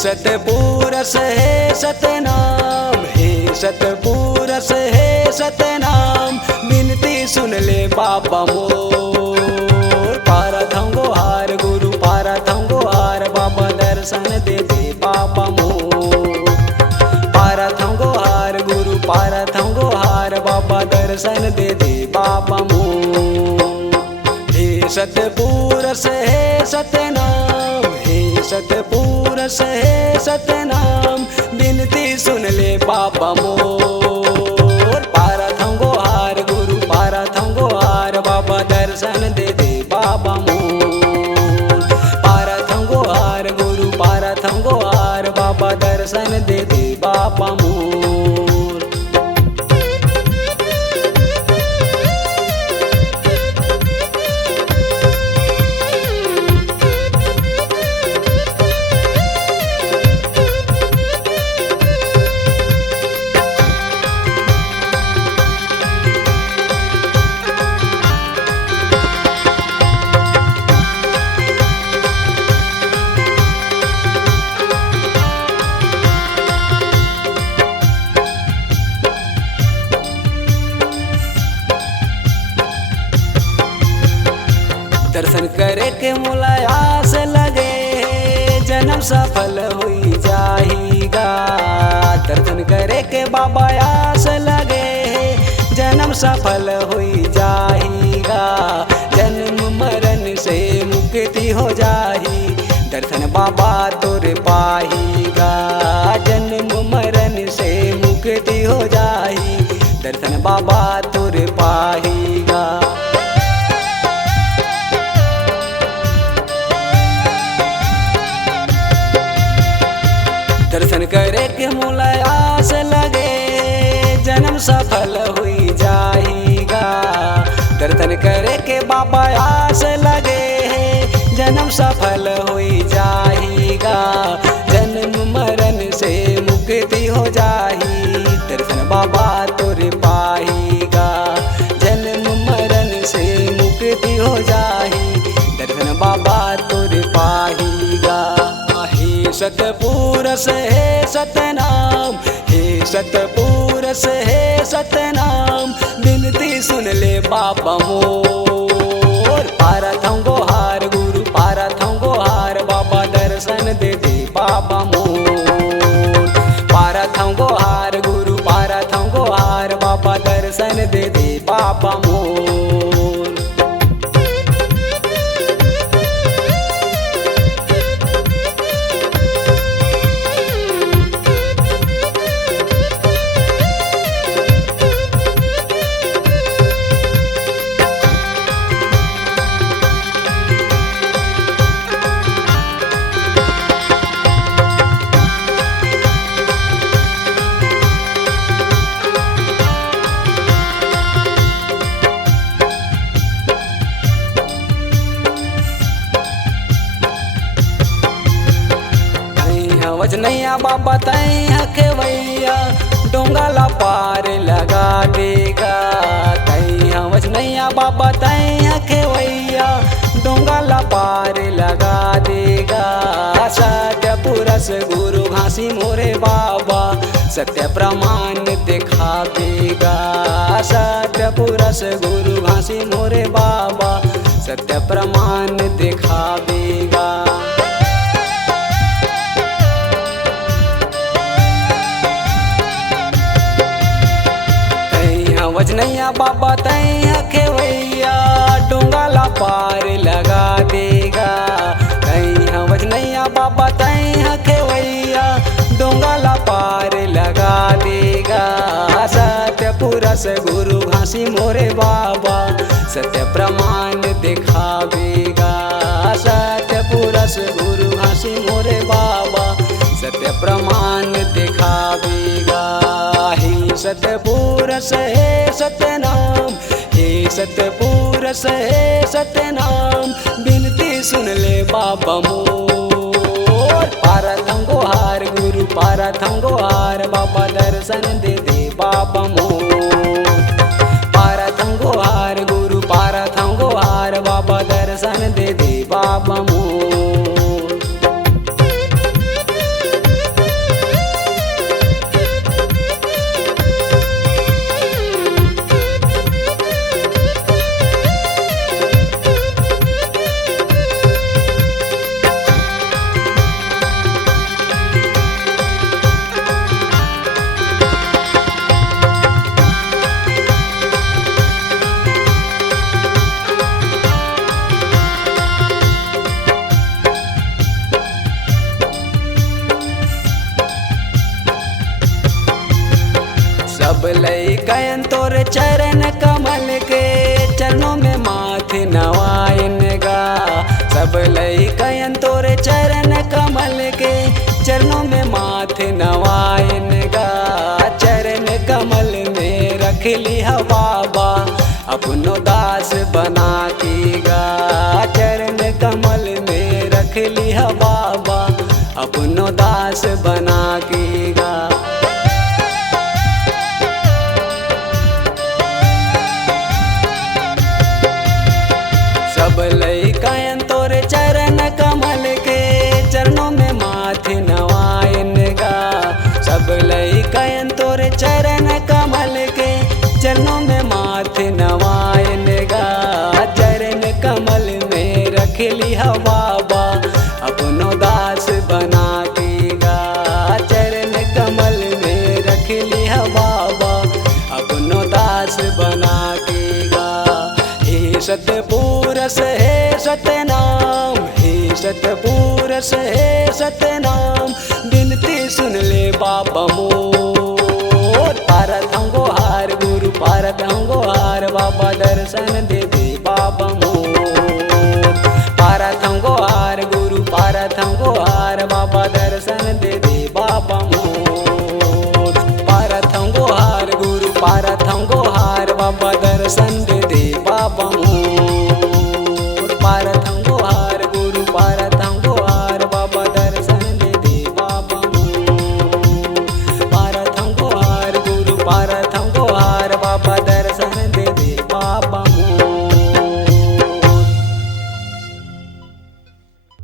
सतपुरस है सतनाम, हे सतपुरस है सतनाम, विनती सुन ले बाबा मोर। पारथम गुहार गुरु पारथम गुहार, बाबा दर्शन दे दे बाबा मोर। पारथम गुहार गुरु पारथम गुहार, बाबा दर्शन दे दे बाबा मोर। हे सतपुरस है सतनाम, हे सतपुरस है सतनाम, विनती सुन ले बाबा मोर। पारथम गुहार गुरु पारथम गुहार, बाबा दर्शन दे दे बाबा मोर। पारथम गुहार गुरु पारथम गुहार, बाबा दर्शन दे दे बाबा मोर। दर्शन करे के मुलायास लगे, जन्म सफल हुई जाएगा। दर्शन करे के बाबा आस लगे, जन्म सफल हुई जाएगा। जन्म मरण से मुक्ति हो जाही, दर्शन बाबा तोरे पाएगा। जन्म मरण से मुक्ति हो जाही, दर्शन बाबा तोरे पाएगा। दर्शन करे के मुलायास लगे, जन्म सफल हुई जाएगा। दर्शन करे के बाबा आस लगे, जन्म सफल हुई जाएगा। जन्म मरण से मुक्ति हो जाही, दर्शन बाबा तोरे पाएगा। जन्म मरण से मुक्ति हो जाही, दर्शन बाबा तोरे पाएगा। हे सतपुरस है सतनाम, हे सतपुरस है सतनाम, विनती सुन ले बाबा मोर। पारथम गुहार गुरु पारथम गुहार, बाबा दर्शन दे दे बाबा मोर। पारथम गुहार गुरु पारथम गुहार, बाबा दर्शन दे दे बाबा मोर। वजनैया बाबा तई हखवैया, डोंगा ला पार लगा देगा। तई वजनैया बाबा तई हखवैया, डोंगा ला पार लगा देगा। सत्यपुरस गुरु घासी मोरे बाबा, सत्य प्रमाण दिखा देगा। सत्यपुरस गुरु घासी मोरे बाबा, सत्य प्रमाण दिखा देगा। वजनैया बाबा तई हखवैया, डोंगा ला पार लगा देगा। तई वजनैया बाबा तई हखवैया, डोंगा ला पार लगा देगा। सत्यपुरस गुरु घासी मोरे बाबा, सत्य प्रमाण दिखावेगा। सत्यपुरस गुरु घासी मोरे बाबा, सत्य प्रमाण दिखावेगा। हे सतपुरस है सतनाम, हे सतपुरस है सतनाम, विनती सुन ले बाबा मोर। पारथम गुहार गुरु पारथम गुहार, बाबा दर्शन दे दे बाबा मोर। पारथम गुहार गुरु पारथम गुहार, बाबा दर्शन दे दे बाबा मोर। कयन तोर चरण कमल के चरणों में माथे नवायन गा। सब लई कयन तोर चरण कमल के चरणों में माथे नवायन गा। चरण कमल में रख लिया बाबा अपनो दास बना के गा। चरण कमल में रख लिया बाबा अपनो दास बना के गा। सब लई कयन तोर चरण कमल के चरणों में माथे नवायन गा। सब लई कयन तोर चरण कमल के चरणों में माथे नवायन गा। चरण कमल में रख लिया बाबा अपनो दास बना के गा। चरण कमल में रख लिया बाबा अपनो दास बना के गा। हे सतपुरुष हे सतनाम, हे सतपुरुष हे सतनाम, बिनती सुन ले बाबा मोर। पारत हमको हार गुरु पारत हमको हार, बाबा दर्शन दे दे बाबा मोर। पारत हमको हार गुरु पारत हमको हार, बाबा दर्शन दे दे बाबा मोर। पारत हमको हार गुरु पारत हमको हार, बाबा दर्शन दे